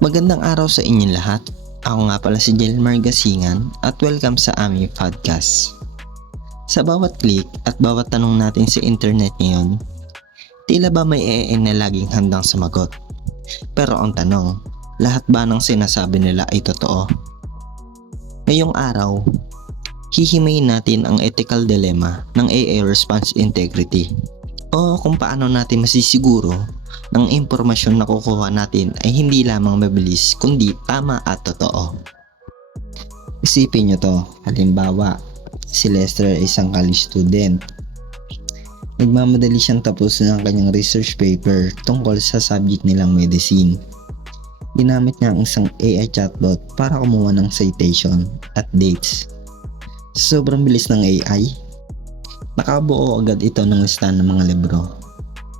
Magandang araw sa inyong lahat. Ako nga pala si Jelmar Gasingan at welcome sa aming podcast. Sa bawat click at bawat tanong natin sa internet ngayon, tila ba may AI na laging handang sumagot? Pero ang tanong, lahat ba ng sinasabi nila ay totoo? Ngayong araw, hihimayin natin ang ethical dilemma ng AI response integrity o kung paano natin masisiguro ng impormasyon na kukuha natin ay hindi lamang mabilis kundi tama at totoo. Isipin nyo to, halimbawa, si Lester ay isang college student. Nagmamadali siyang tapusin ang kanyang research paper tungkol sa subject nilang medicine. Ginamit niya ang isang AI chatbot para kumuha ng citation at dates. Sa sobrang bilis ng AI, nakabuo agad ito ng listahan ng mga libro.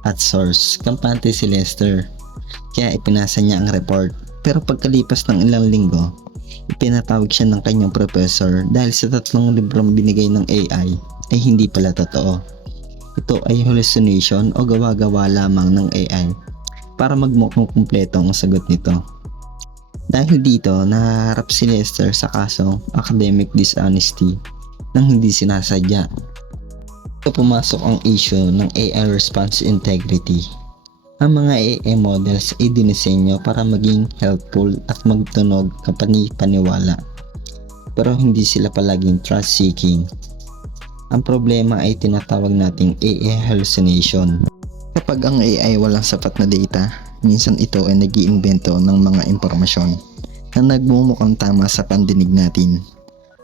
At source, kampante si Lester, kaya ipinasa niya ang report. Pero pagkalipas ng ilang linggo, ipinatawag siya ng kanyang professor dahil sa 3 librong binigay ng AI ay hindi pala totoo. Ito ay hallucination o gawa-gawa lamang ng AI para magmukhang kumpleto ang sagot nito. Dahil dito, nahaharap si Lester sa kasong academic dishonesty nang hindi sinasadya. Ito pumasok ang issue ng AI response integrity. Ang mga AI models ay dinisenyo para maging helpful at magtunog kapani-paniwala. Pero hindi sila palaging trust-seeking. Ang problema ay tinatawag nating AI hallucination. Kapag ang AI walang sapat na data, minsan ito ay nag-iimbento ng mga impormasyon na nagmumukhang tama sa pandinig natin.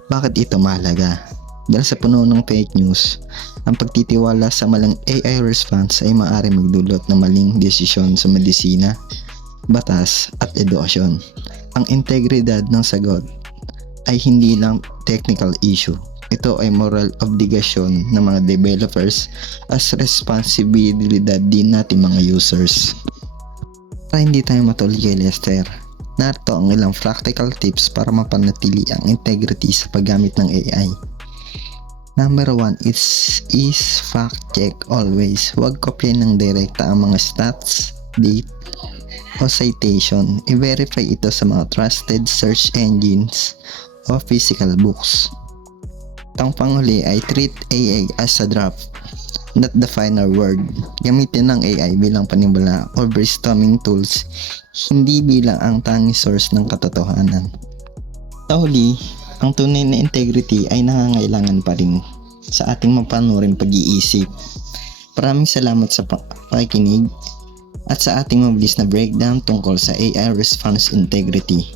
Bakit ito mahalaga? Dahil sa puno ng fake news, ang pagtitiwala sa maling AI response ay maaari magdulot ng maling desisyon sa medisina, batas at edukasyon. Ang integridad ng sagot ay hindi lang technical issue. Ito ay moral obligasyon ng mga developers as responsibilidad din natin mga users. Para hindi tayo matuloy kay Lester, narito ang ilang practical tips para mapanatili ang integrity sa paggamit ng AI. Number 1 is fact check always. Huwag kopyahin ng direkta ang mga stats, date, o citation. I-verify ito sa mga trusted search engines o physical books. Ang panghuli ay treat AI as a draft, not the final word. Gamitin ng AI bilang panimula o brainstorming tools, hindi bilang ang tanging source ng katotohanan. Sa huli, ang tunay na integrity ay nangangailangan pa rin sa ating mapanuring pag-iisip. Maraming salamat sa pakikinig at sa ating mabilis na breakdown tungkol sa AI response integrity.